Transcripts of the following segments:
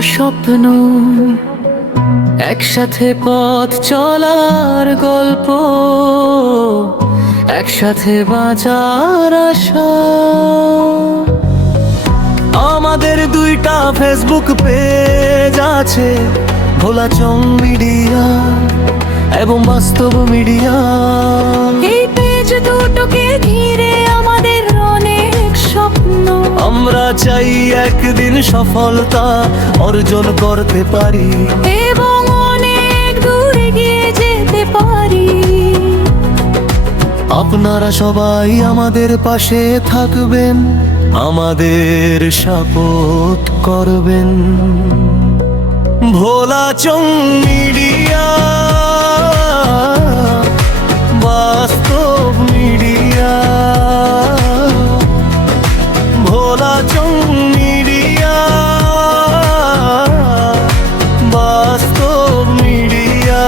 স্বপ্ন, একসাথে পথ চলার গল্প, একসাথে বাঁচার আশা। আমাদের দুইটা ফেসবুক পেজ আছে, ভোলাচং মিডিয়া এবং বাস্তব মিডিয়া। এই পেজ দুটোকে ঘিরে আমাদের অনেক স্বপ্ন। আমরা চাই একদিন সফলতা অর্জন করতে পারি এবং অনেক দূরে গিয়ে যেতে পারি। আপনারা সবাই আমাদের পাশে থাকবেন, আমাদের সাপোর্ট করবেন। ভোলাচং মিডিয়া, বাস্তব মিডিয়া। ভোলাচং মিডিয়া, বাস্তব মিডিয়া।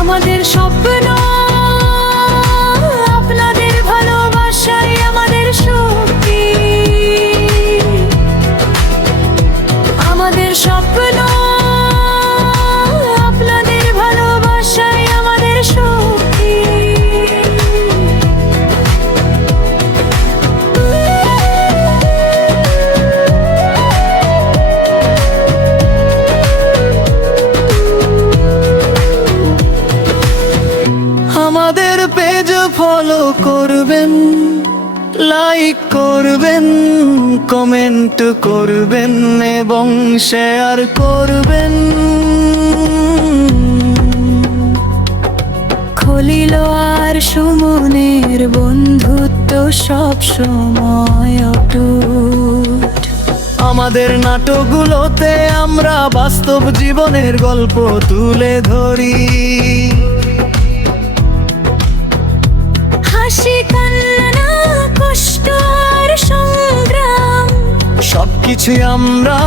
আমাদের স্বপ্ন, আপনাদের ভালোবাসাই আমাদের শক্তি। আমাদের স্বপ্ন, আপনাদের ভালোবাসাই আমাদের শক্তি। আমাদের পেজ ফলো করবেন, লাইক করবেন, কমেন্ট করবেন এবং শেয়ার করবেন। খলিল আর সুমনের বন্ধুত্ব সব সময় অটুট। আমাদের নাটকগুলোতে আমরা বাস্তব জীবনের গল্প তুলে ধরি। হাসি, কান্না, কষ্ট আর সংগ্রাম সবকিছুই আমরা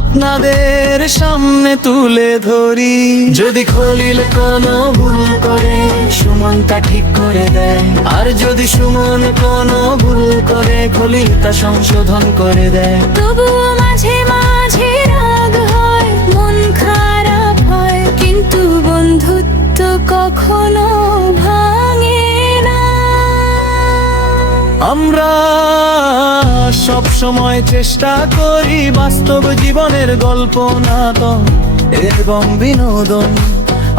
আপনাদের সামনে তুলে ধরি। যদি খলিল কোনো ভুল করে সুমন তা ঠিক করে দেয়, আর যদি সুমন কোনো ভুল করে খলিল তা সংশোধন করে দেয়। তবুও মাঝে মাঝে রাগ হয়, মন খারাপ হয়, কিন্তু বন্ধুত্ব কখনো ভাঙে না। আমরা সব সময় চেষ্টা করি বাস্তব জীবনের গল্প, নাটক এবং বিনোদন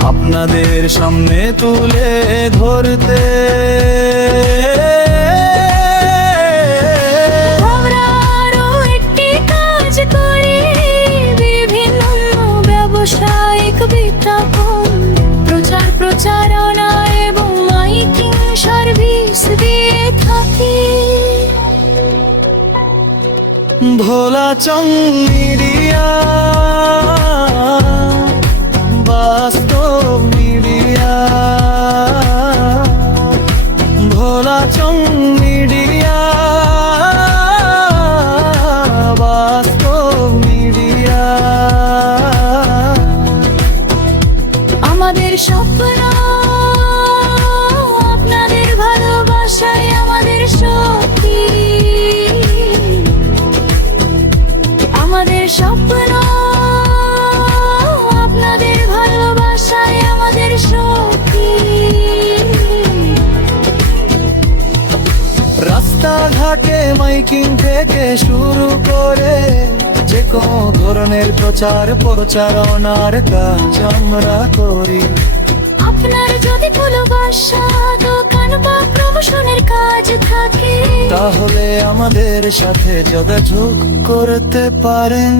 আপনাদের সামনে তুলে ধরতে। আমরা আরো একটি কাজ করি, বিভিন্ন ব্যবসায়িক বিজ্ঞাপন, প্রচারণা এবং মাইকিং সার্ভিস দিয়ে থাকি। ভোলাচং মিডিয়া, বাস্তব মিডিয়া। ভোলাচং মিডিয়া, বাস্তব মিডিয়া। আমাদের স্বপ্ন, আপনাদের ভালোবাসাই আমাদের শক্তি। আমাদের স্বপ্ন, আপনাদের ভালোবাসাই আমাদের শক্তি। রাস্তাঘাটে মাইকিং থেকে শুরু করে যে কোনো ধরনের প্রচারণার কাজ আমরা করি। আপনার যদি ভালোবাসা, দোকান বা প্রমোশনের কাজ থাকে, তাহলে আমাদের সাথে যোগাযোগ করতে পারেন।